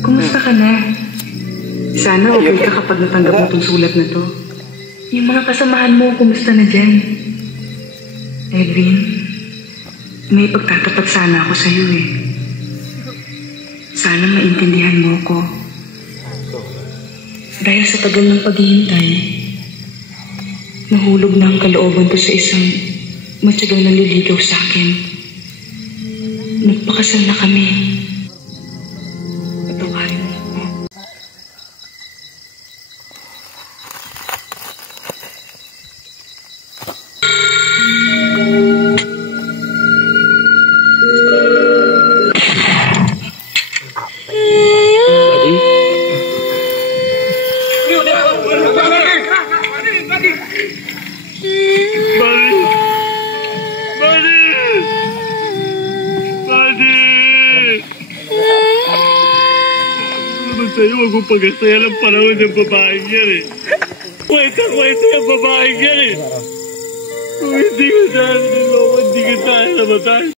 Kumusta ka na? Sana okay ka kapag natanggap mo itong sulat na to. Yung mga kasamahan mo, kumusta na dyan? Edwin, may pagtatapat sana ako sa'yo eh. Sana maintindihan mo ko. Dahil sa tagal ng paghihintay, nahulog na ang kalooban ko sa isang matyagang naliligaw sa akin. Nagpakasal na kami. Patawarin mo ako. Sa'yo, huwag mong pag-asaya ng panahon ng babaeng yan eh. Kwenta-kwenta yung babaeng yan eh. Kung hindi ka dahil niloko, hindi ka dahil namatay.